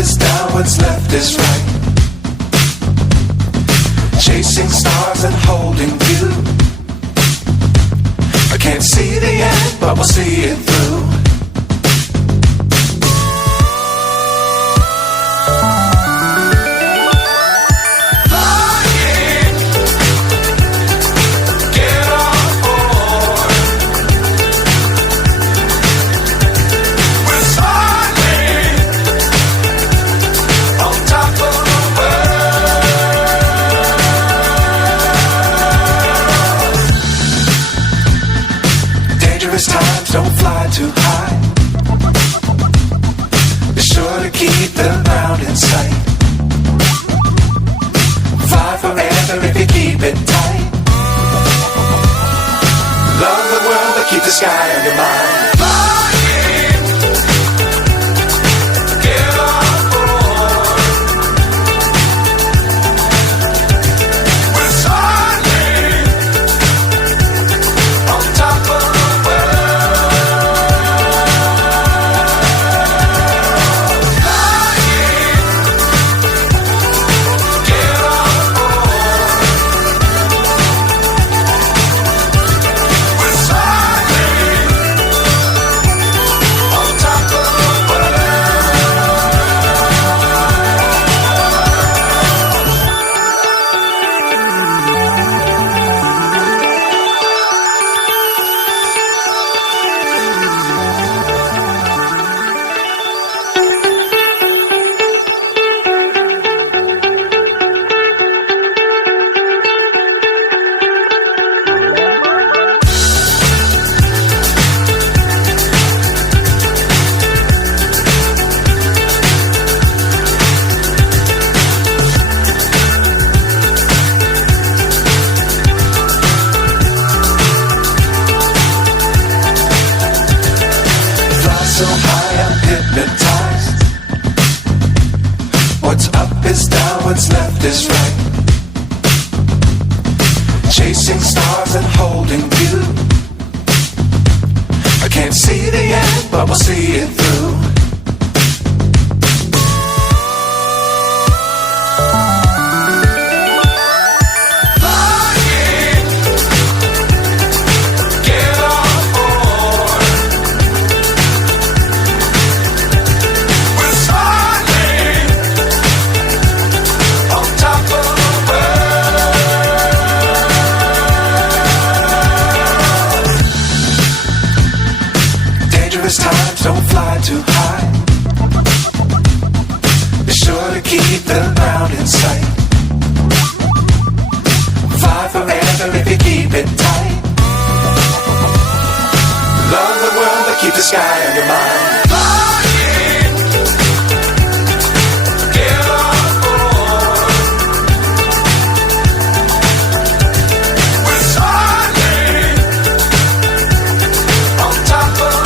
is down, what's left is right. Chasing stars and holding you. I can't see the end, but we'll see it through. Times don't fly too high. Be sure to keep the ground in sight. Fly forever if you keep it tight. Love the world but keep the sky on your mind. Flying, get on board. We're soaring on top of so high I'm hypnotized. What's up is down, what's left is right. Chasing stars and holding you. I can't see the end, but we'll see it through. Times don't fly too high. Be sure to keep the ground in sight. Fly forever if you keep it tight. Love the world but keep the sky on your mind. Flying, get on board. We're soaring on top of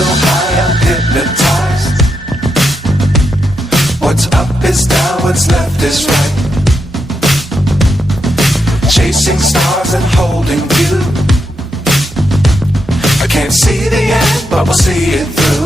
so high I'm hypnotized. What's up is down, what's left is right. Chasing stars and holding you. I can't see the end, but we'll see it through.